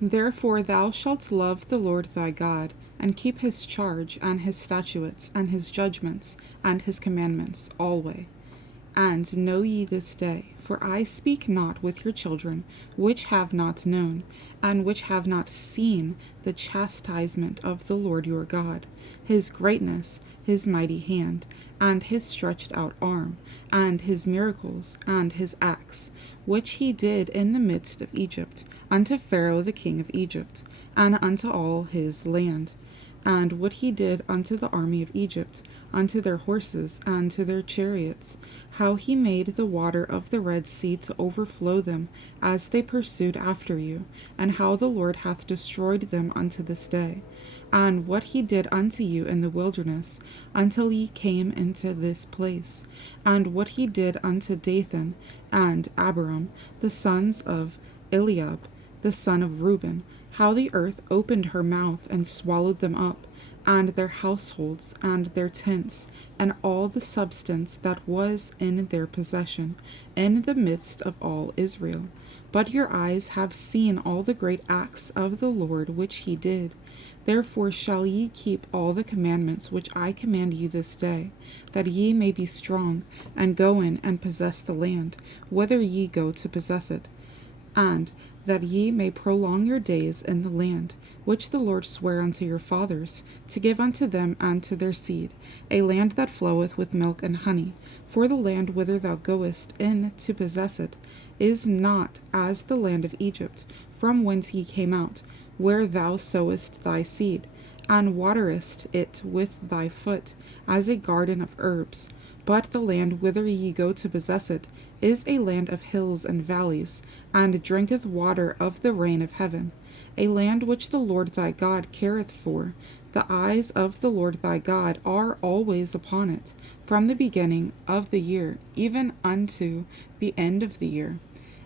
Therefore thou shalt love the Lord thy God, and keep his charge, and his statutes, and his judgments, and his commandments alway. And know ye this day, for I speak not with your children, which have not known, and which have not seen the chastisement of the Lord your God, his greatness, his mighty hand, and his stretched out arm, and his miracles, and his acts, which he did in the midst of Egypt, unto Pharaoh the king of Egypt, and unto all his land, and what he did unto the army of Egypt, unto their horses, and to their chariots, how he made the water of the Red Sea to overflow them, as they pursued after you, and how the Lord hath destroyed them unto this day, and what he did unto you in the wilderness, until ye came into this place, and what he did unto Dathan and Abiram, the sons of Eliab, the son of Reuben, how the earth opened her mouth and swallowed them up, and their households, and their tents, and all the substance that was in their possession, in the midst of all Israel. But your eyes have seen all the great acts of the Lord which he did. Therefore shall ye keep all the commandments which I command you this day, that ye may be strong, and go in and possess the land, whither ye go to possess it, and that ye may prolong your days in the land, which the Lord sware unto your fathers, to give unto them and to their seed, a land that floweth with milk and honey. For the land whither thou goest in to possess it is not as the land of Egypt, from whence ye came out, where thou sowest thy seed, and waterest it with thy foot, as a garden of herbs. But the land whither ye go to possess it is a land of hills and valleys, and drinketh water of the rain of heaven, a land which the Lord thy God careth for. The eyes of the Lord thy God are always upon it, from the beginning of the year even unto the end of the year.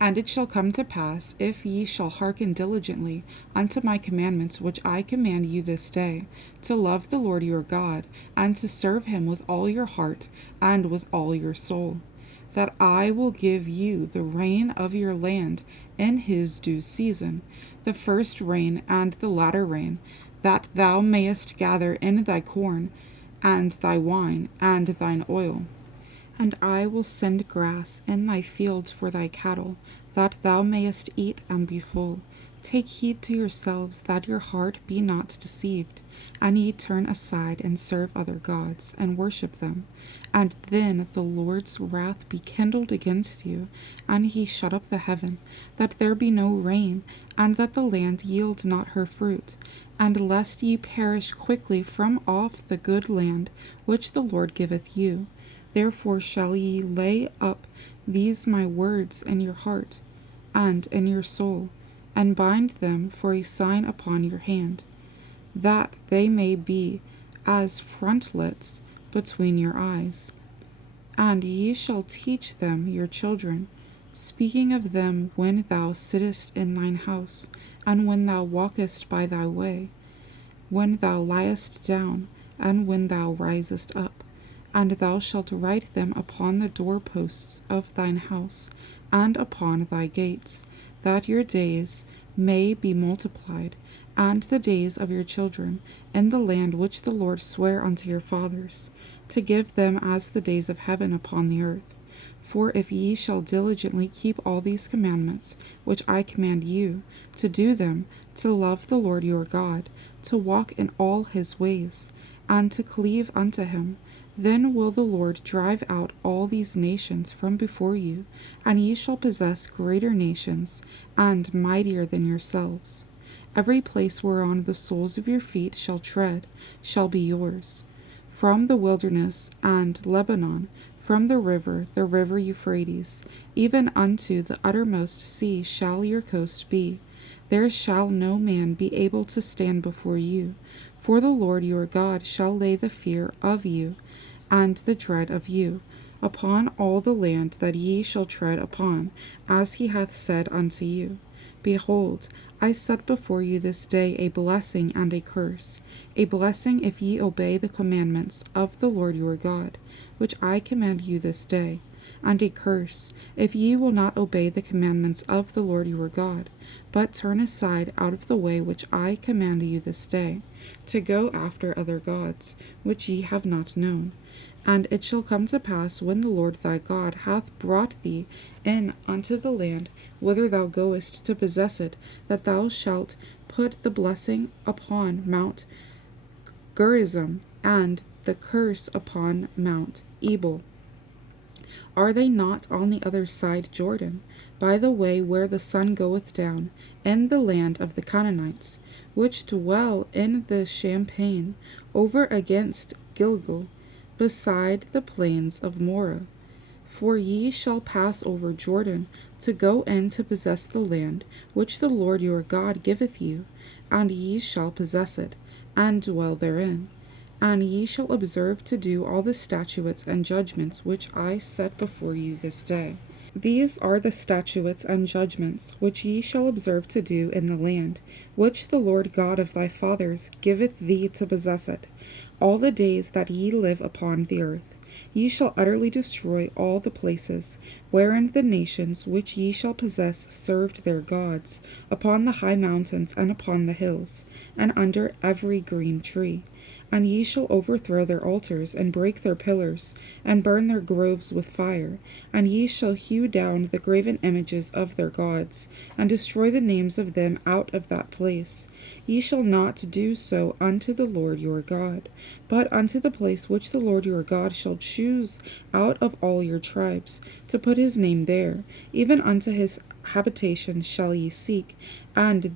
And it shall come to pass, if ye shall hearken diligently unto my commandments which I command you this day, to love the Lord your God, and to serve him with all your heart and with all your soul, that I will give you the rain of your land in his due season, the first rain and the latter rain, that thou mayest gather in thy corn, and thy wine, and thine oil. And I will send grass in thy fields for thy cattle, that thou mayest eat and be full. Take heed to yourselves that your heart be not deceived, and ye turn aside and serve other gods, and worship them. And then the Lord's wrath be kindled against you, and he shut up the heaven, that there be no rain, and that the land yield not her fruit, and lest ye perish quickly from off the good land which the Lord giveth you. Therefore shall ye lay up these my words in your heart, and in your soul, and bind them for a sign upon your hand, that they may be as frontlets between your eyes. And ye shall teach them your children, speaking of them when thou sittest in thine house, and when thou walkest by thy way, when thou liest down, and when thou risest up. And thou shalt write them upon the doorposts of thine house, and upon thy gates, that your days may be multiplied, and the days of your children, in the land which the Lord sware unto your fathers, to give them as the days of heaven upon the earth. For if ye shall diligently keep all these commandments, which I command you, to do them, to love the Lord your God, to walk in all his ways, and to cleave unto him, then will the Lord drive out all these nations from before you, and ye shall possess greater nations, and mightier than yourselves. Every place whereon the soles of your feet shall tread shall be yours. From the wilderness and Lebanon, from the river Euphrates, even unto the uttermost sea shall your coast be. There shall no man be able to stand before you, for the Lord your God shall lay the fear of you, and the dread of you, upon all the land that ye shall tread upon, as he hath said unto you. Behold, I set before you this day a blessing and a curse, a blessing if ye obey the commandments of the Lord your God, which I command you this day, and a curse, if ye will not obey the commandments of the Lord your God, but turn aside out of the way which I command you this day, to go after other gods, which ye have not known. And it shall come to pass, when the Lord thy God hath brought thee in unto the land whither thou goest to possess it, that thou shalt put the blessing upon Mount Gerizim, and the curse upon Mount Ebal. Are they not on the other side Jordan, by the way where the sun goeth down, in the land of the Canaanites, which dwell in the champaign, over against Gilgal, beside the plains of Moreh? For ye shall pass over Jordan, to go in to possess the land which the Lord your God giveth you, and ye shall possess it, and dwell therein. And ye shall observe to do all the statutes and judgments which I set before you this day. These are the statutes and judgments which ye shall observe to do in the land, which the Lord God of thy fathers giveth thee to possess it, all the days that ye live upon the earth. Ye shall utterly destroy all the places wherein the nations which ye shall possess served their gods, upon the high mountains and upon the hills, and under every green tree. And ye shall overthrow their altars, and break their pillars, and burn their groves with fire. And ye shall hew down the graven images of their gods, and destroy the names of them out of that place. Ye shall not do so unto the Lord your God, but unto the place which the Lord your God shall choose out of all your tribes, to put his name there, even unto his habitation shall ye seek, and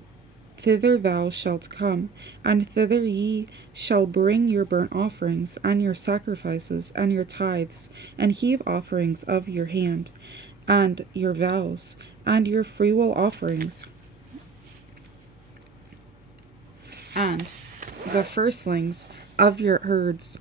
thither thou shalt come, and thither ye shall bring your burnt offerings, and your sacrifices, and your tithes, and heave offerings of your hand, and your vows, and your freewill offerings, and the firstlings of your herds,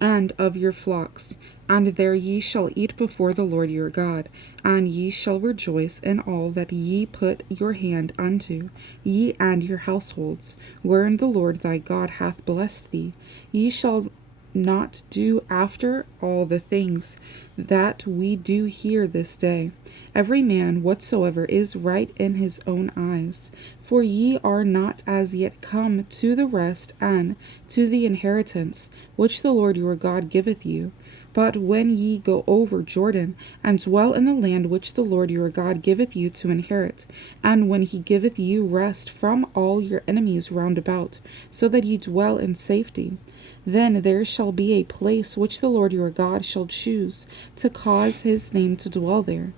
and of your flocks, and there ye shall eat before the Lord your God, and ye shall rejoice in all that ye put your hand unto, ye and your households, wherein the Lord thy God hath blessed thee. Ye shall not do after all the things that we do here this day, every man whatsoever is right in his own eyes. For ye are not as yet come to the rest and to the inheritance which the Lord your God giveth you. But when ye go over Jordan, and dwell in the land which the Lord your God giveth you to inherit, and when he giveth you rest from all your enemies round about, so that ye dwell in safety, then there shall be a place which the Lord your God shall choose, to cause his name to dwell there.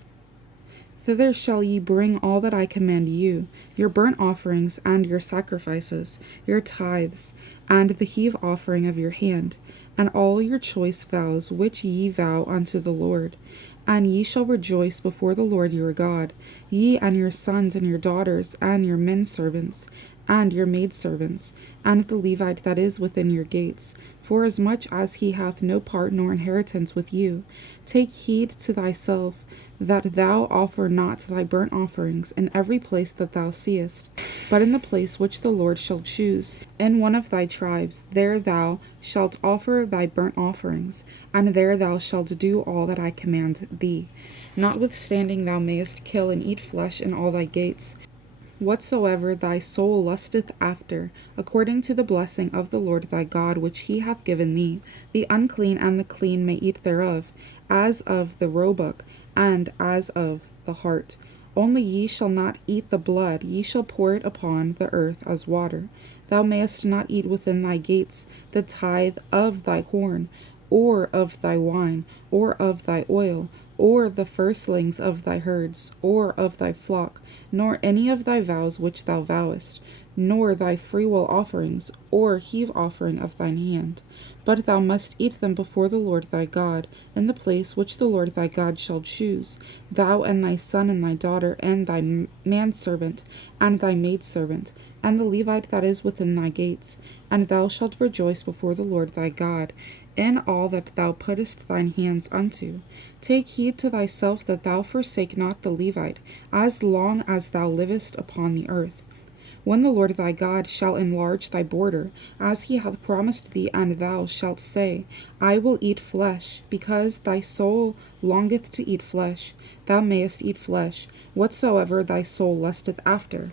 Thither shall ye bring all that I command you, your burnt offerings, and your sacrifices, your tithes, and the heave offering of your hand, and all your choice vows which ye vow unto the Lord. And ye shall rejoice before the Lord your God, ye and your sons and your daughters, and your men servants, and your maidservants, and the Levite that is within your gates, forasmuch as he hath no part nor inheritance with you. Take heed to thyself, that thou offer not thy burnt offerings in every place that thou seest, but in the place which the Lord shall choose, in one of thy tribes, there thou shalt offer thy burnt offerings, and there thou shalt do all that I command thee. Notwithstanding thou mayest kill and eat flesh in all thy gates, whatsoever thy soul lusteth after, according to the blessing of the Lord thy God which he hath given thee. The unclean and the clean may eat thereof, as of the roebuck, and as of the hart. Only ye shall not eat the blood, ye shall pour it upon the earth as water. Thou mayest not eat within thy gates the tithe of thy corn, or of thy wine, or of thy oil, or the firstlings of thy herds, or of thy flock, nor any of thy vows which thou vowest, nor thy freewill offerings, or heave offering of thine hand. But thou must eat them before the Lord thy God, in the place which the Lord thy God shall choose, thou and thy son and thy daughter, and thy manservant, and thy maidservant, and the Levite that is within thy gates. And thou shalt rejoice before the Lord thy God in all that thou puttest thine hands unto. Take heed to thyself that thou forsake not the Levite, as long as thou livest upon the earth. when the Lord thy God shall enlarge thy border, as he hath promised thee, and thou shalt say, I will eat flesh, because thy soul longeth to eat flesh, thou mayest eat flesh, whatsoever thy soul lusteth after.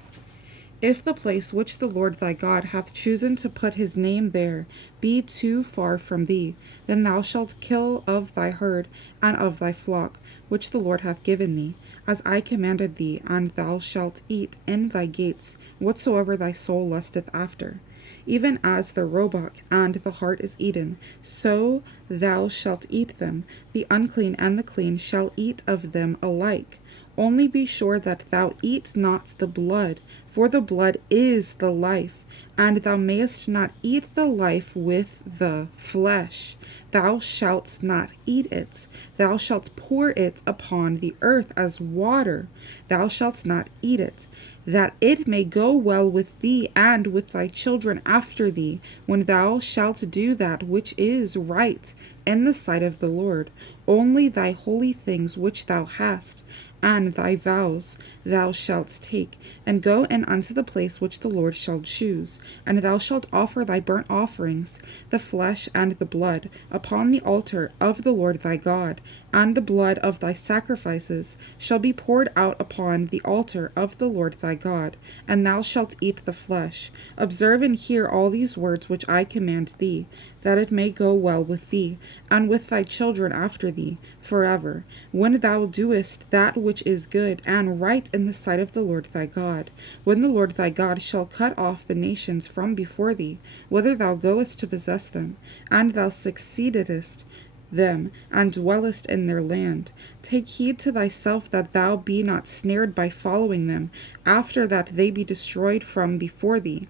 If the place which the Lord thy God hath chosen to put his name there be too far from thee, then thou shalt kill of thy herd and of thy flock, which the Lord hath given thee, as I commanded thee, and thou shalt eat in thy gates whatsoever thy soul lusteth after. Even as the roebuck and the hart is eaten, so thou shalt eat them. The unclean and the clean shall eat of them alike. Only be sure that thou eat not the blood, for the blood is the life, and thou mayest not eat the life with the flesh. Thou shalt not eat it. Thou shalt pour it upon the earth as water. Thou shalt not eat it, that it may go well with thee and with thy children after thee, when thou shalt do that which is right in the sight of the Lord. Only thy holy things which thou hast, and thy vows thou shalt take, and go in unto the place which the Lord shall choose, and thou shalt offer thy burnt offerings, the flesh and the blood, upon the altar of the Lord thy God, and the blood of thy sacrifices shall be poured out upon the altar of the Lord thy God, and thou shalt eat the flesh. Observe and hear all these words which I command thee, that it may go well with thee, and with thy children after thee, forever, when thou doest that which is good and right in the sight of the Lord thy God, when the Lord thy God shall cut off the nations from before thee, whither thou goest to possess them, and thou succeedest them, and dwellest in their land. Take heed to thyself that thou be not snared by following them, after that they be destroyed from before thee,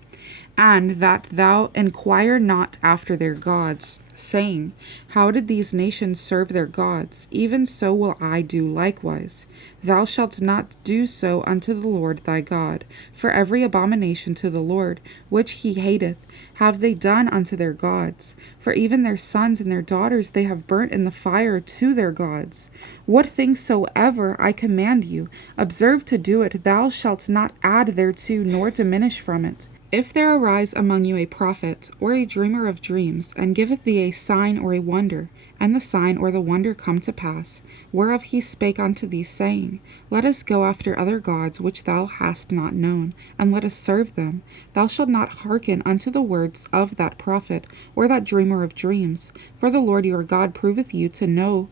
and that thou inquire not after their gods, saying, How did these nations serve their gods? Even so will I do likewise. Thou shalt not do so unto the Lord thy God, for every abomination to the Lord, which he hateth, have they done unto their gods. For even their sons and their daughters they have burnt in the fire to their gods. What things soever I command you, observe to do it. Thou shalt not add thereto, nor diminish from it. If there arise among you a prophet, or a dreamer of dreams, and giveth thee a sign or a wonder, and the sign or the wonder come to pass, whereof he spake unto thee, saying, Let us go after other gods which thou hast not known, and let us serve them, thou shalt not hearken unto the words of that prophet, or that dreamer of dreams. For the Lord your God proveth you to know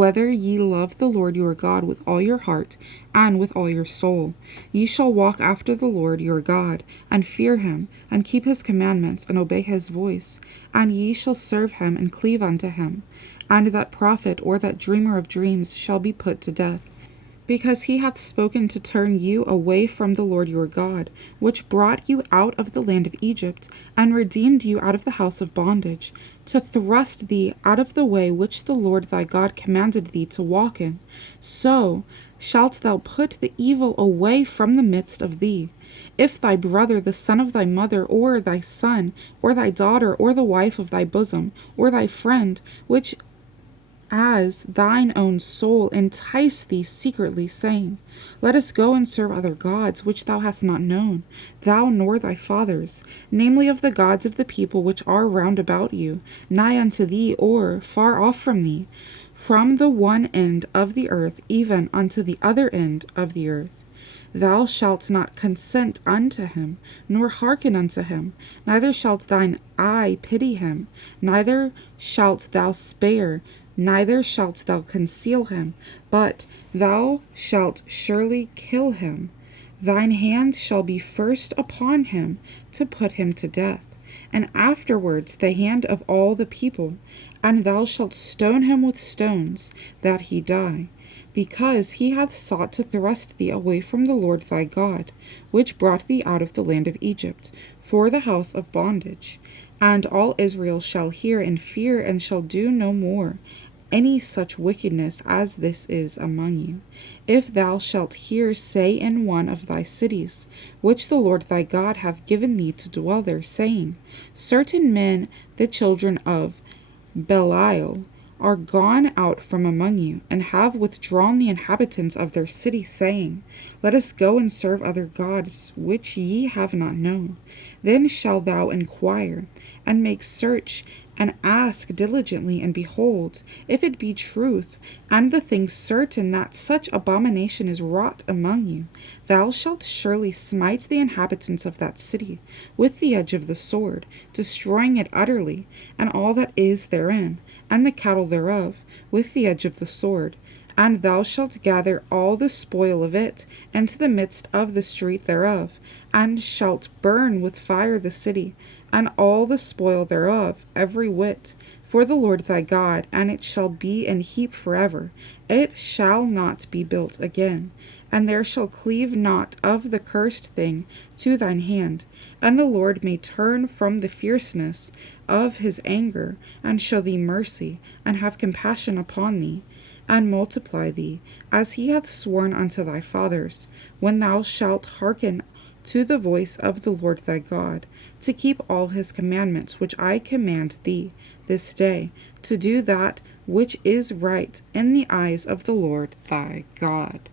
whether ye love the Lord your God with all your heart and with all your soul. Ye shall walk after the Lord your God, and fear him, and keep his commandments, and obey his voice, and ye shall serve him, and cleave unto him. And that prophet or that dreamer of dreams shall be put to death, because he hath spoken to turn you away from the Lord your God, which brought you out of the land of Egypt, and redeemed you out of the house of bondage, to thrust thee out of the way which the Lord thy God commanded thee to walk in. So shalt thou put the evil away from the midst of thee. If thy brother, the son of thy mother, or thy son, or thy daughter, or the wife of thy bosom, or thy friend, which as thine own soul entice thee secretly, saying, Let us go and serve other gods, which thou hast not known, thou nor thy fathers, namely of the gods of the people which are round about you, nigh unto thee, or far off from thee, from the one end of the earth even unto the other end of the earth. Thou shalt not consent unto him, nor hearken unto him, neither shalt thine eye pity him, neither shalt thou spare, neither shalt thou conceal him, but thou shalt surely kill him. Thine hand shall be first upon him to put him to death, and afterwards the hand of all the people, and thou shalt stone him with stones, that he die, because he hath sought to thrust thee away from the Lord thy God, which brought thee out of the land of Egypt, for the house of bondage. And all Israel shall hear and fear, and shall do no more any such wickedness as this is among you. If thou shalt hear say in one of thy cities, which the Lord thy God hath given thee to dwell there, saying, Certain men, the children of Belial, are gone out from among you, and have withdrawn the inhabitants of their city, saying, Let us go and serve other gods which ye have not known, then shalt thou inquire, and make search, and ask diligently, and behold, if it be truth, and the thing certain that such abomination is wrought among you, thou shalt surely smite the inhabitants of that city with the edge of the sword, destroying it utterly, and all that is therein, and the cattle thereof, with the edge of the sword. And thou shalt gather all the spoil of it into the midst of the street thereof, and shalt burn with fire the city, and all the spoil thereof, every whit, for the Lord thy God, and it shall be an heap forever. It shall not be built again, and there shall cleave naught of the cursed thing to thine hand. And the Lord may turn from the fierceness of his anger, and show thee mercy, and have compassion upon thee, and multiply thee, as he hath sworn unto thy fathers, when thou shalt hearken to the voice of the Lord thy God, to keep all his commandments which I command thee this day, to do that which is right in the eyes of the Lord thy God.